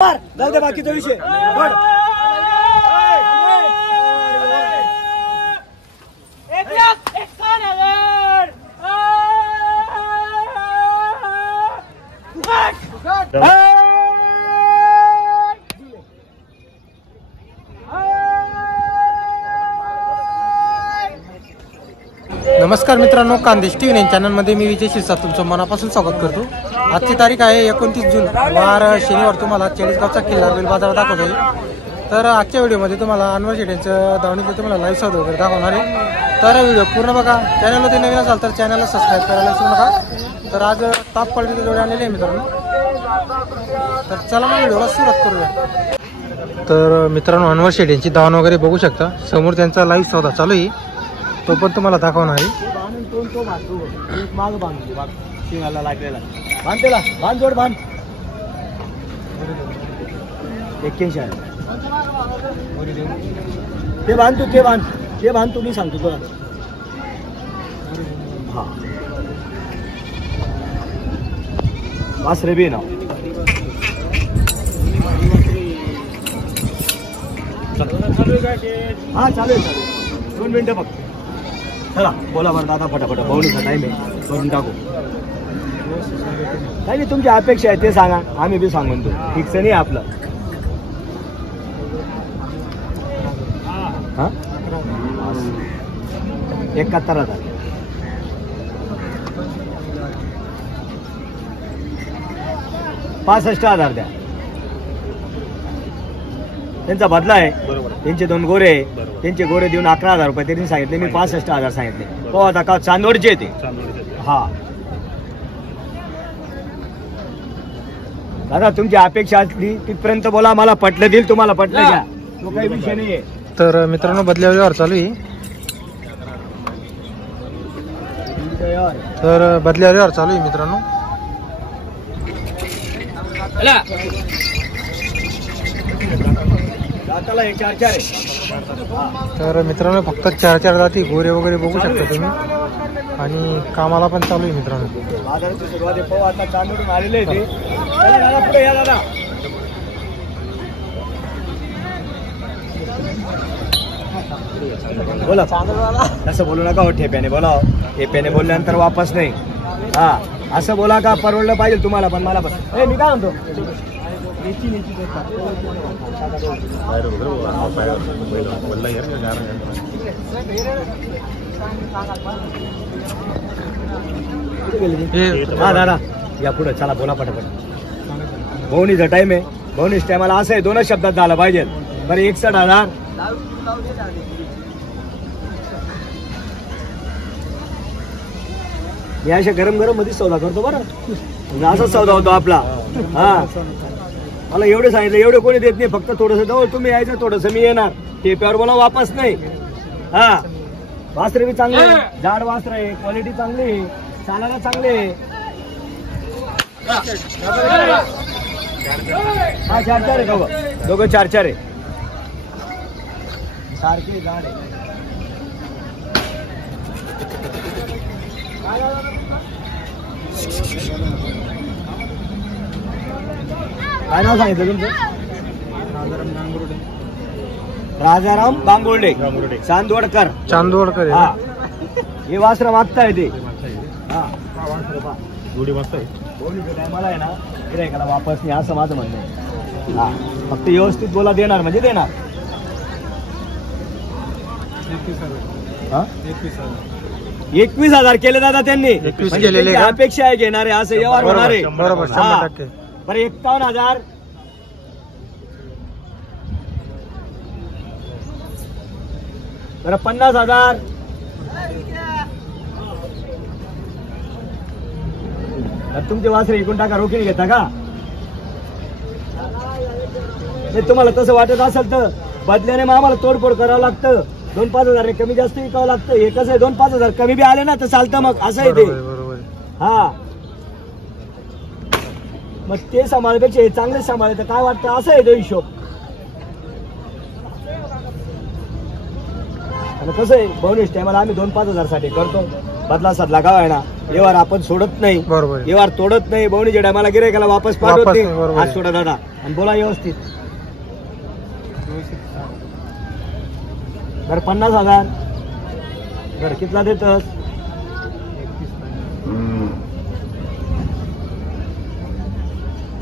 जाऊ दे बाकीचा विषय नमस्कार मित्रांनो, खानदेश टीव्ही 9 चॅनलमध्ये मी विजय शिरसाट तुमचं मनापासून स्वागत करतो। आजची तारीख आहे 29 जून वार शनिवार। तुम्हाला चाळीसगावचा किल्ला बैल बाजार दाखवतोय। तर आजच्या व्हिडिओमध्ये तुम्हाला अनवर शेट्यांचं दावणीतलं तुम्हाला लाईव्ह सौदा वगैरे दाखवणार आहे। तर व्हिडिओ पूर्ण बघा। चॅनलमध्ये नवीन असाल तर चॅनलला सबस्क्राईब करायला विसरू नका। तर आज टॉप क्वालिटीचे जोडे आणलेले आहे मित्रांनो। तर चला मग व्हिडिओला सुरुवात करूया। तर मित्रांनो, अनवर शेट्यांची दावण वगैरे बघू शकता। समोर त्यांचा लाईव्ह सौदा चालू आहे, तो पण तुम्हाला दाखवणार आहे। माग बांध शिंगाला लागलेला बांध, त्याला बांध, जोड बांध। 81 आहे ते बांध, तू ते बांध, ते बांध, तुम्ही सांगतो तुला। हा बस रे बी नाव हा चालू आहे 2 मिनिटं फक्त। चला बोला बरं दादा, फटाफट पाहुणीचा टाइम आहे, करून टाकू। काही नाही, तुमची अपेक्षा आहे ते सांगा, आम्ही बी सांगून तो फिक्स नाही आपलं। हा 71,000 65,000 द्या। त्यांचा बदला आहे, त्यांचे 2 गोरे आहे, त्यांचे गोरे देऊन 11,000 रुपये त्यांनी सांगितले, मी 65,000 सांगितले। हो आता का चांदोडचे ते हा दादा, तुमची अपेक्षा असली तिथपर्यंत बोला, मला पटलं देईल, तुम्हाला पटलं घ्या, तो काही विषय नाहीये। तर मित्रांनो, बदल्यावर चालू आहे। तर बदल्यावर चालू आहे मित्रांनो। तर मित्रांनो, फक्त 4 जाती गोरे वगैरे बघू शकता तुम्ही, आणि कामाला पण चालू आहे मित्रांनो। आता चांदोडून आलेले ते पुढे या दादा। बोला असं बोलू नका हो, ठेप्याने बोला, ठेप्याने बोलल्यानंतर वापस नाही। हा असं बोला का परवडलं पाहिजे तुम्हाला पण मला पण। मी काय म्हणतो, हा दादा या पुढे चला, बोला पटापट। भवनीचा टाइम आहे, भवनीच टायमाला असं आहे 2 शब्दात झालं पाहिजे। बरं 61,000 मी अशा गरम गरम मध्ये सौदा करतो बरं, असाच सौदा होतो आपला। हा मला एवढे सांगितलं, एवढे कोणी देत नाही, फक्त थोडस जवळ तुम्ही यायचं, थोडस मी येणार, टेप्यावर बोला, वापस नाही। हा वासरे बी चांगले, जाड वासर आहे, क्वालिटी चांगली आहे, चालायला चांगले। हा 4 आहे दोघं 4 आहे, सारखे जाड आहे। काय नाव सांगितलं तुमचं? राजाराम बांगुर्डे चांदवडकर। हा हे वासर मागताय ते। हा जोडी मस्त आहे, मला आहे ना गिऱ्हाईकाला वापस नाही असं माझं म्हणणं आहे। हा फक्त व्यवस्थित बोला, देणार म्हणजे देणार। 21,000 केले दादा त्यांनी, म्हणजे अपेक्षा आहे घेणारे, असं व्यवहार होणार आहे। बरोबर 100%। बरं 51,000 बरं 50,000 तुमचे वासरे एकूण टाका, रोखीने घेता का? तुम्हाला तसं वाटत असेल तर बदल्याने मग आम्हाला तोडफोड करावं लागतं, 2-5,000 कमी जास्त विकावं लागतं। हे कसं आहे, 2-5,000 कमी बी आले ना तर चालतं, मग असं आहे ते। हा मग ते सांभाळण्यापेक्षा हे चांगले सांभाळले तर काय वाटतं, असं आहे तो हिशोब। कसं आहे, बोनस टायमाला आम्ही 2-5,000 साठी करतो, बदला सदला गाव आहे ना, व्यवहार आपण सोडत नाही, बरोबर. व्यवहार तोडत नाही. बहुणीच्या टायमाला गिरायकाला वापस पाठवत वापस नाही. नाही, बरोबर. हात सोडा दादा आणि बोला व्यवस्थित. बरं 50,000. बरं कितला देतस?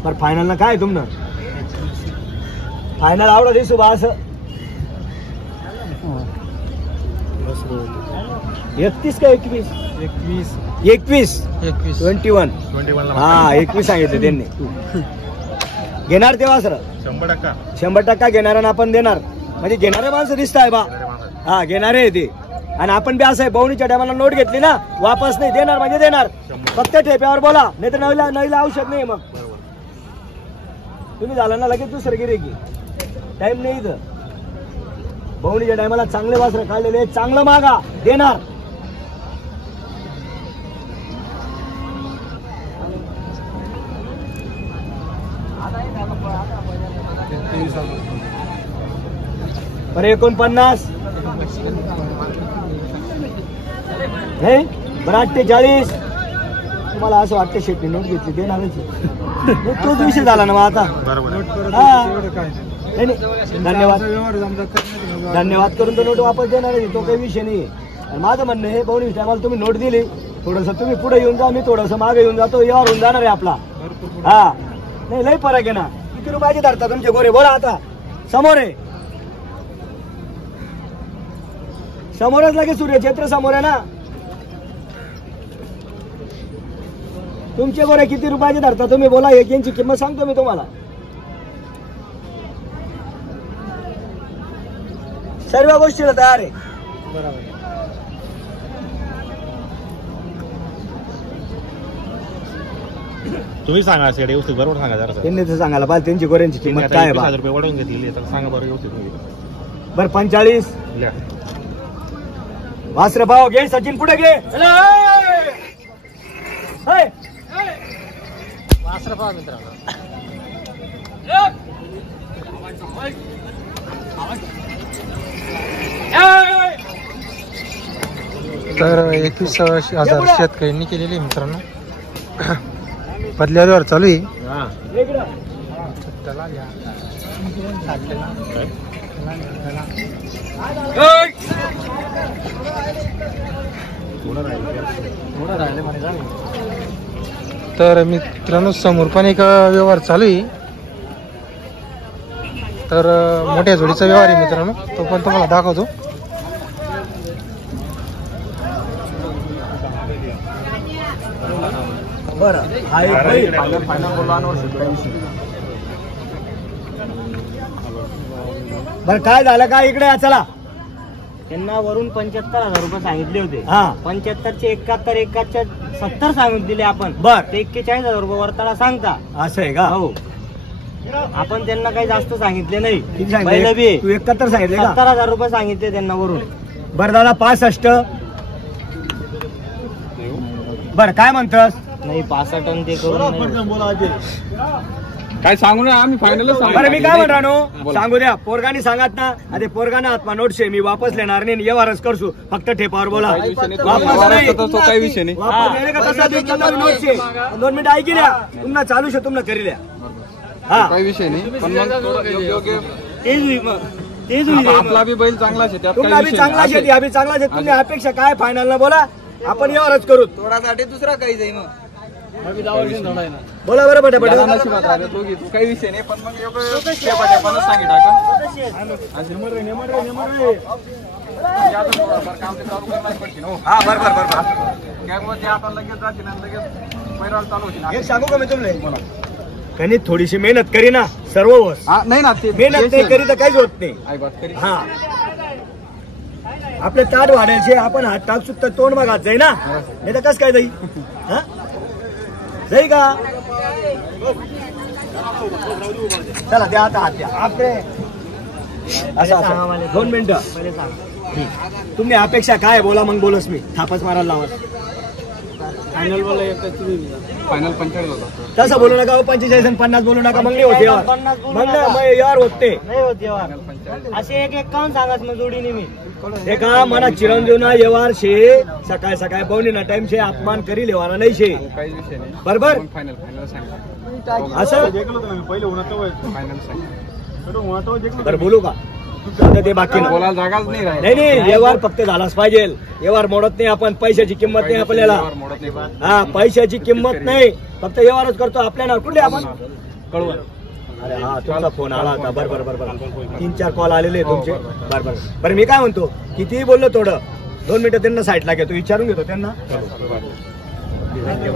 बरं फायनल ना काय तुमनं? फायनल आवडा दिसू बा असं 31 का 21? 21 21 हा 21 सांगितले त्यांनी. घेणार तेव्हा सर 100% घेणार आणि आपण देणार. म्हणजे घेणारे माणसं दिसत आहे बा. हा घेणारे आहे ते. आणि आपण बी असं आहे बहुणीच्या टायमाला नोट घेतली ना वापस नाही देणार म्हणजे देणार. फक्त ठेप्यावर बोला नाही तर नवीला औषध नाही. मग तुम्ही झाला ना लगेच दुसरं गिरेकी टाइम नाही इथं. बहुणीच्या टायमाला चांगले वासरं काढलेले चांगलं मागा देणार. बरं 49 हे बरं 48. तुम्हाला असं वाटतं शेट्टी नोट घेतली देणारच तोच विषय झाला ना मग आता. नाही धन्यवाद धन्यवाद करून तो नोट वापस देणार आहे. तो काही विषय नाही. माझं म्हणणं हे बहुणी टायमाला तुम्ही नोट दिली थोडंसं तुम्ही पुढे येऊन जा मी थोडंसं मागे येऊन जातो. यावर होऊन जाणार आहे आपला. हा नाही लई फरक आहे ना. किती रुपयाचे धरता तुमचे गोरे बोला आता. समोर आहे समोरच लगेच सूर्यक्षेत्र समोर आहे ना. तुमचे गोरे किती रुपयाचे धरता तुम्ही बोला. एक यांची किंमत सांगतो मी तुम्हाला. सर्व गोष्टीला तयार आहे. बरोबर तुम्ही सांगा शेड व्यवस्थित बरोबर सांगा जरा. त्यांनी तर सांगायला पाहिजे त्यांची गोऱ्यांची किंमत काय आहे बा. 20,000 रुपये वाढवून घेतलेली तर सांगा बरं व्यवस्थित. बरं 45 वासरे भाव घे. सचिन पुढे घे. तर 21,000 शेतकऱ्यांनी केलेली मित्रांनो. बदल्यावर चालू आहे. तर मित्रांनो समोर पण एक व्यवहार चालू आहे. तर मोठ्या जोडीचा व्यवहार आहे मित्रांनो. तो पण तुम्हाला दाखवतो. बरं बरं काय झालं काय इकडे या चला. त्यांना वरून 75,000 रुपये सांगितले होते. हा 75चे 71 70 सांगून दिले आपण. बर ते 41,000 रुपये वरताला सांगता. असं आहे का? हो आपण त्यांना काही जास्त सांगितले नाही. किती सांगितले तू? 71 सांगितले का? 70,000 रुपये सांगितले त्यांना वरून. बरं दादा 65. बरं काय म्हणतोस? नाही 65 आणि ते करून काय सांगू ना आम्ही फायनल. बरं मी काय म्हणतो सांगू द्या. पोरगानी सांगत ना आता पोरगाना आत्मा नोटशे मी वापस लेणार नाही. व्यवहारच करसू फक्त ठेपावर बोला. काही विषय नाही. नोटशे 2 मिनिटं ऐकी द्या. तुम्हाला चालू शे तुम्हाला करी द्या. हा काही विषय नाही. पण तेच होईल मग. तेच होईल. आपला बी बैल चांगला शे. तुम्हाला बी चांगला शेती आम्ही चांगला शेत. तुम्ही अपेक्षा काय फायनल ना बोला. आपण व्यवहारच करू. थोडासाठी दुसरा काही जाईल मग. बोला बरं पटे पटे. काही विषय नाही. पण मग हा बरं बरं बरं एक सांगू का मी तुम्हाला. त्यांनी थोडीशी मेहनत करी ना सर्व वस. नाही ना मेहनत नाही करी तर काहीच होत नाही. हा आपले ताट वाढायचे आपण हात टाक सुद्धा तोंड मागात जाई ना. नाही तर कस काय जाई. हा जाई का? चला द्या आता हात द्या. आपले असं 2 मिनिटं. तुम्ही अपेक्षा काय बोला मग बोलस मी थापच मारायला लावा. फायनल बोला फायनल 45 होता. तसं बोलू नका 45 आणि 50 बोलू नका, मग नाही होते यार. 50 बोलू मग ना नका. मग यार होते नाही होत व्यवहार. असे एक एक काऊन सांगत मग जोडीने मी. हे का मना चिरंजीव ना व्यवहार शे सकाळी सकाळी पाहुणे ना टाइम शे अपमान करी लेवाना नाही शे. काहीच विषय नाही. बरोबर फायनल सांगा. असं फायनल सांगा. बरं बोलू का आता ते बाकी ना. बोलायला जागाच नाही राहिली. नाही नाही व्यवहार फक्त झालाच पाहिजे. व्यवहार मोडत नाही आपण, पैशाची किंमत नाही आपल्याला. व्यवहार मोडत नाही. हा पैशाची किंमत नाही, फक्त व्यवहारच करतो आपल्याला. कुठले आपण कळवा. अरे हा तुमचा फोन आला होता. बरोबर बरोबर 3-4 कॉल आलेले तुमचे. बरोबर बरं मी काय म्हणतो, कितीही बोललो थोडं 2 मिनिटं त्यांना साईडला घेतो, विचारून घेतो त्यांना.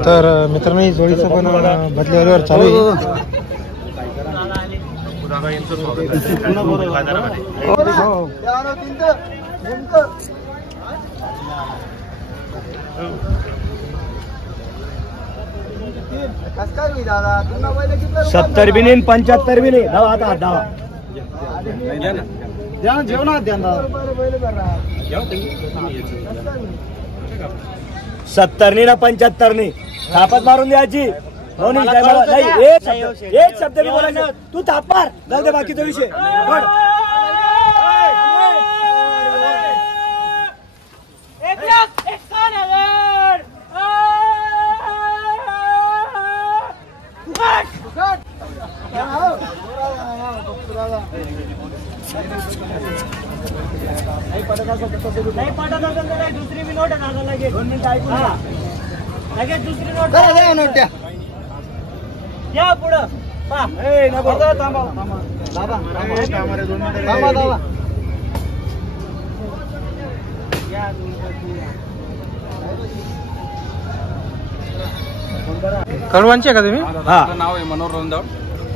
तर मित्रांनो ही जोडीचं पण बदल्यावर चालू आहे. सत्तर बी नाही 75 बी नाही. धावा आता धावा. सत्तर ना 75 नाही. थापत मारून द्यायची. एक शब्द मी बोलायचं, तू थाप मार. जाऊ दे बाकीचा विषय. नाही पटत असेल तर दुसरी बी नोट आहे लगेच. 2 मिनिटं ऐकून घ्या. लगेच दुसरी नोट या पुढं. कळवांचे आहे का तुम्ही? हा. माझं नाव आहे मनोहर रोंदाव.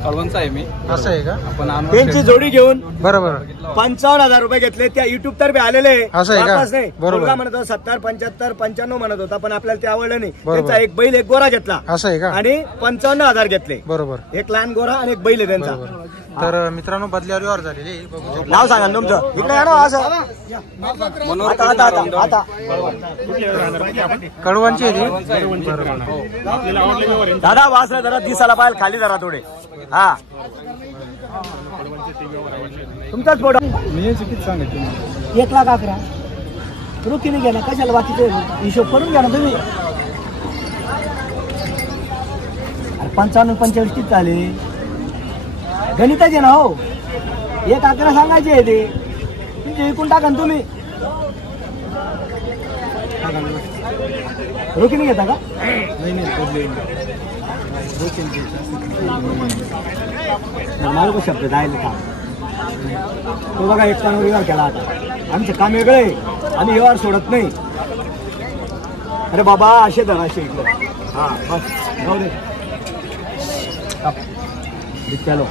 कळवणचा आहे मी. असं आहे का? आपण त्यांची जोडी घेऊन बरोबर 55,000 रुपये घेतले. त्या युट्यूब तर्फे आलेले. असं आहे का? वापस नाही. बरोबर. मुलगा म्हणत होता 70, 75, 95 म्हणत होता, पण आपल्याला ते आवडलं नाही. बरोबर. त्यांचा एक बैल एक गोरा घेतला असं आहे का? आणि 55,000 घेतले. बरोबर एक लहान गोरा आणि एक बैल आहे त्यांचा. बरोबर. तर मित्रांनो बदल्यावर व्यवहार झालेले आहे. बघू शकता. नाव सांगा ना तुमचं. इकडे या ना असं. मनोहर आता आता आता रोंदाव. आता कळवांचे आहे कळवणचा आहे मी. बरोबर. दादा वासला जरा दिसायला पाहिजे खाली जरा थोडे. हा तुमचाच फोटो. मी किती सांगितलं 1,11,000 रोखीने घ्या ना. कशाला बाकीचे हिशोब करून घ्या ना तुम्ही. 55, 45 किती झाले? गणिताचे ना हो. 1,11 सांगायचे आहे ते. तुमचे विकून टाका ना तुम्ही. रोखीने घेता का? मला तो शब्द जायला का तो बघा. एक कानावर व्यवहार केला आता. आमचं काम वेगळं आहे. आम्ही व्यवहार सोडत नाही. अरे बाबा असे धरा असे इकडे. हा बस जाऊ दे. चलो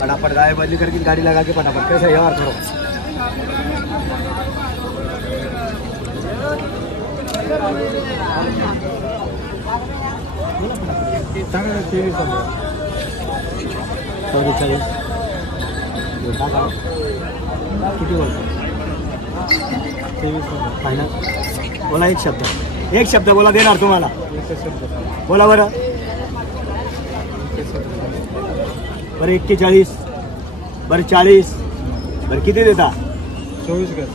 फटाफट गाय बदली करके गाड़ी लगा के फटाफट कैसे व्यवहार करो. किती बोलतो फायनल बोला. एक शब्द बोला. देणार तुम्हाला. बोला बरं. 41 बरं 40 बरं किती देता? 24 घ्या.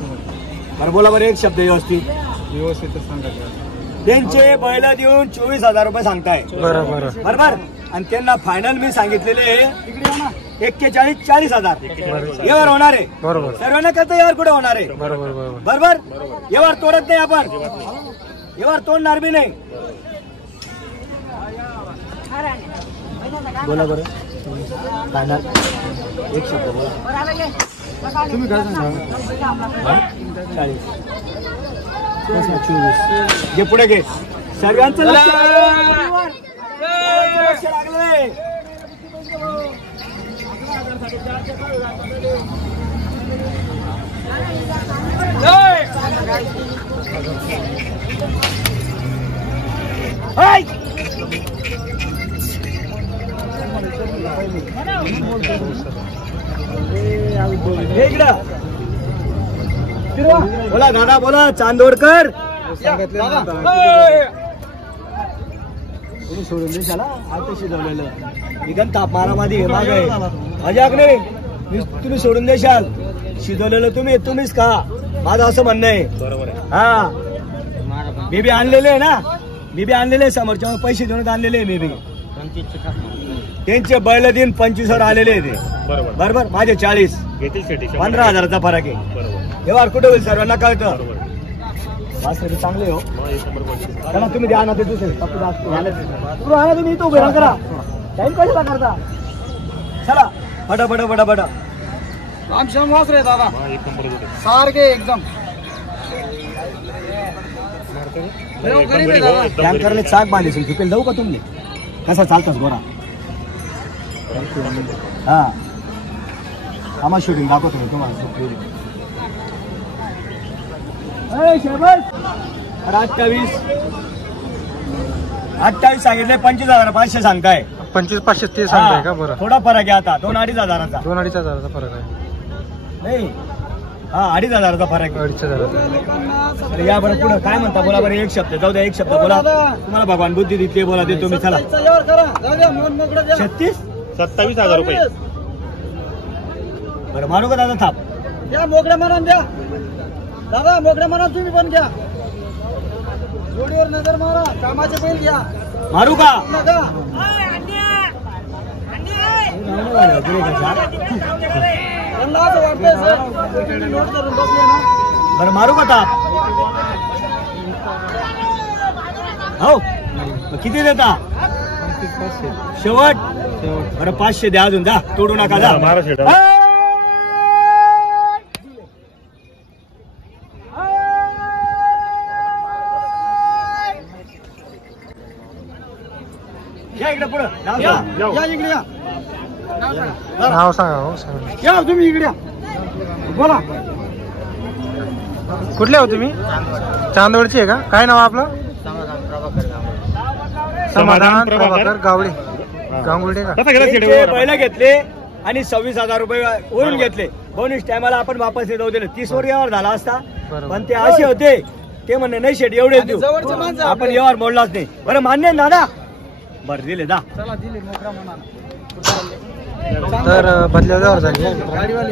बरं बोला बरं. एक शब्द व्यवस्थित सांगा. त्यांचे बैल देऊन 24,000 रुपये सांगताय. बरोबर. बरोबर. आणि त्यांना फायनल मी सांगितलेले 41, 40,000 व्यवहार होणार आहे. बरोबर. सर्वांना करता व्यवहार कुठे होणार आहे? बरोबर बरोबर. बरोबर. व्यवहार तोडत नाही आपण. व्यवहार तोडणार बी नाही. बोला बरं. फायनल एक शब्द बोला. तुम्ही काय सांगा? 40 24 घे पुढे घे. सर्वांचं लक्ष लागलंय. इकडं बोला दादा बोला चांदोडकर सांगितले ना आता. तुम्ही सोडून देशाला आता शिजवलेलं निघन ताप मारामारी हे माग आहे मजाक नाही तुम्ही सोडून देशाल शिजवलेलं तुम्हीच का माझं असं म्हणणं आहे. हा मी बी आणलेले आहे ना मी बी आणलेले आहे समोरच्या पैसे देऊन आणलेले आहे मी बी त्यांचे बैल दिन 25,000 आलेले आहे ते बरोबर माझे 40 15,000चा फरक आहे व्यवहार कुठे होईल सर्वांना कळतं वासरे चांगले हो चला तुम्ही द्या ना ते दुसरे तुम्ही इथं उभे राहा करा टाइम कशाला करता चला फटा रामश्याम वासरे दादा सारखे एकदम गरीब आहे दादा. टँकरले चाक बांधले चुकेल जाऊ का तुम्ही कसा चालतात गोरा हा आम्हा शूटिंग दाखवतो मी तुम्हाला 28 सांगितले 25,500 सांगताय 25,500 ते सांगताय का? बरं थोडा फरक आहे आता 2,500-2,500चा 2,500 फरक आहे. नाही हा 2,500चा फरक आहे 2,500 तर या बरं पुढे काय म्हणता बोला बरं एक शब्द जाऊ द्या एक शब्द बोला तुम्हाला भगवान बुद्धी देते बोला ते तुम्ही चला 36 27,000 रुपये बरं मारू का दादा थाप द्या मोकड्या मानान द्या दादा मोकड्या मानान तुम्ही पण घ्या जोडीवर नजर मारा कामाचे बैल घ्या मारू का नका त्यांना असं वाटतंय सर नोट करून बसले ना बरं मारू का ताप हो मग किती देता 25,500. शेवट बरं 500 द्या अजून जा तोडू नका जा या इकडे पुढं या इकडे या नाव सांगा हो सांगा. या तुम्ही इकडे या बोला कुठले हो तुम्ही? चांदवडचे आहे का? काय नाव आपलं? समाधान प्रभाकर गावडे गांगुर्डे का? त्यांचे बैल घेतले आणि 26,000 रुपये वरून घेतले बोनस टायमाला आपण वापस येऊ दिले 30 वर व्यवहार झाला असता पण ते असे होते ते म्हणणे नाही शेट एवढे देऊ जवळचे माणसं आपण व्यवहार मोडलाच नाही बरं मान्य आहे ना दादा बरं दिले दा चला दिले मोकळा म्हणा तर बदल्या व्यवहार झाली गाडीवाले